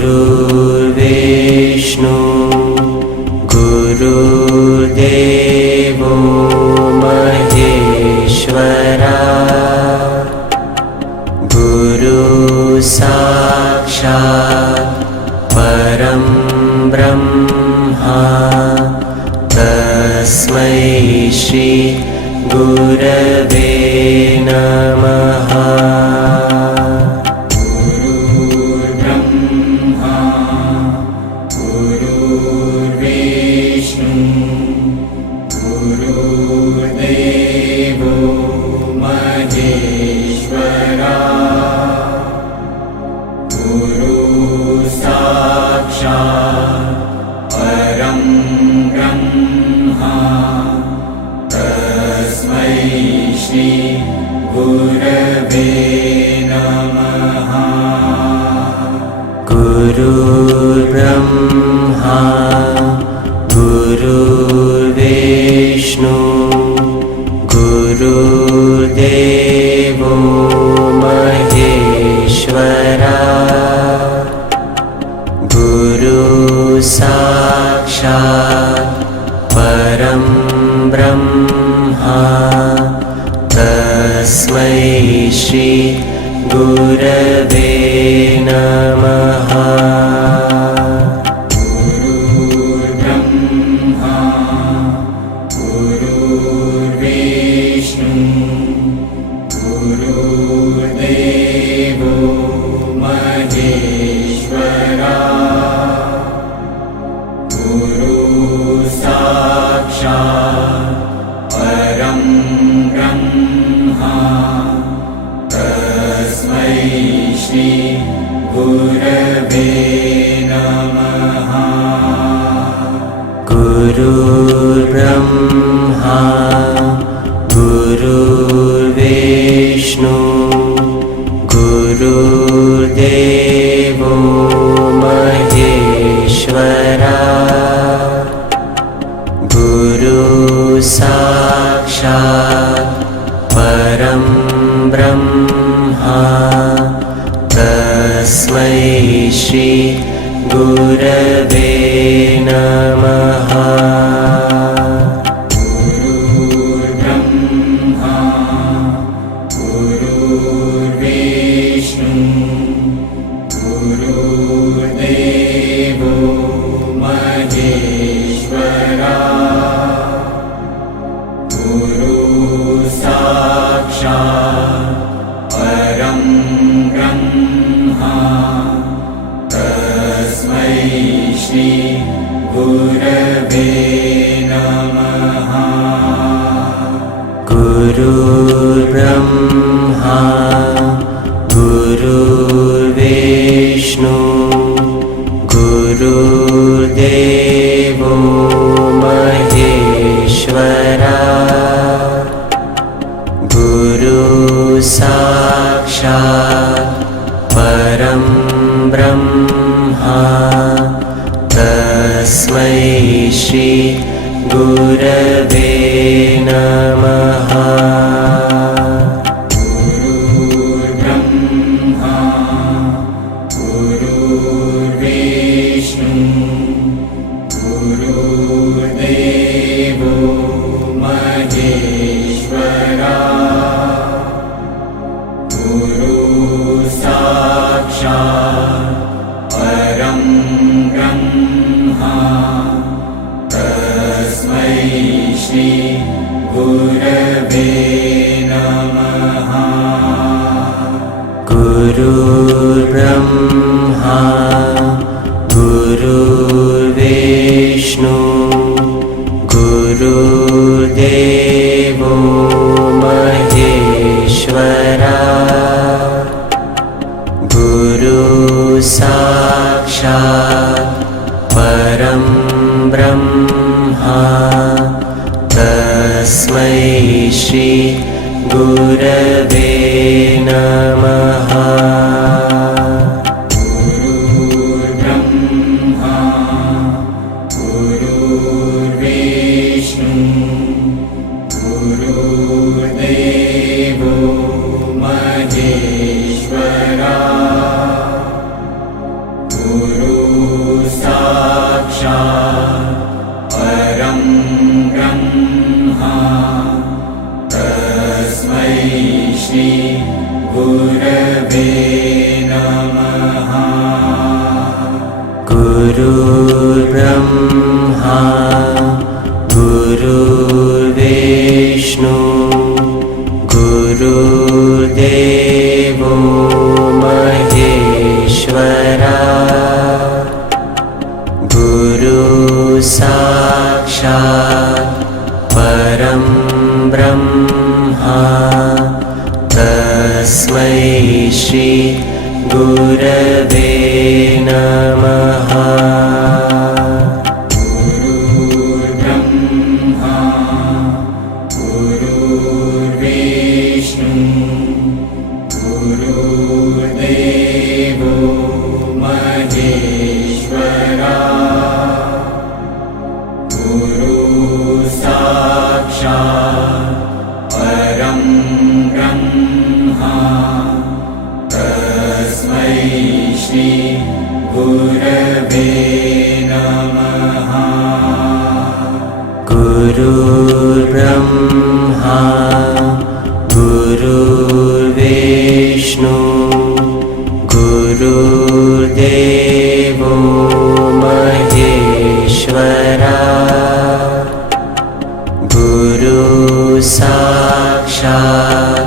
गुरुर्विष्णु गुरुर्देवो महेश्वरा गुरुसाक्षात् परं ब्रह्मा तस्मै श्री गुरवे नमः। गुरुर्ब्रह्मा गुरुर्विष्णु गुरुर्देवो महेश्वरा गुरुसाक्षात् परं ब्रह्मा तस्मै श्री गुरवे नमः। गुरुर्ब्रह्मा गुरुर्विष्णु गुरुर्देवो महेश्वरा गुरुसाक्षात् परं ब्रह्मा तस्मै श्री गुरवे नमः। गुरुर्ब्रह्मा गुरुर्विष्णु गुरुर्देवो महेश्वरा गुरुसाक्षात् परं ब्रह्मा तस्मै श्री गुरवे नमः। गुरुर्ब्रह्मा गुरुर्विष्णु गुरुर्देवो महेश्वरा गुरुसाक्षात् परं ब्रह्मा तस्मै श्री गुरवे नमः। गुरुर्ब्रह्मा गुरुर्विष्णु गुरुर्देवो महेश्वरा गुरुसाक्षात् परं ब्रह्मा तस्मै श्री गुरवे नमः। गुरुर्ब्रह्मा गुरुर्विष्णु गुरुर्देवो महेश्वरा गुरुसाक्षात् परं ब्रह्मा तस्मै श्री गुरवे नमः। गुरुर्ब्रह्मा गुरुर्विष्णु गुरुर्देवो महेश्वरा गुरुसाक्षात् परं ब्रह्मा तस्मै श्री गुरवे नमः। गुरुर्ब्रह्मा गुरुर्विष्णु गुरुर्देवो महेश्वरा गुरुसाक्षात् परं ब्रह्मा तस्मै श्री गुरवे नमः। गुरुर्ब्रह्मा गुरुर्विष्णु गुरुर्देवो महेश्वरा गुरु साक्षात् परं ब्रह्मा तस्मै श्री गुरवे नमः। गुरुर्ब्रह्मा गुरुर्विष्णु गुरुर्देवो महेश्वरा साक्षात् परं ब्रह्मा तस्मै श्री गुरवे नमः। गुरुर्ब्रह्मा गुरुर्विष्णु गुरुर्देवो महेश्वरा साक्षात् परं ब्रह्मा तस्मै श्री गुरवे नमः। गुरुर्ब्रह्मा गुरुर्विष्णु गुरुर्देवो महेश्वरा साक्षात्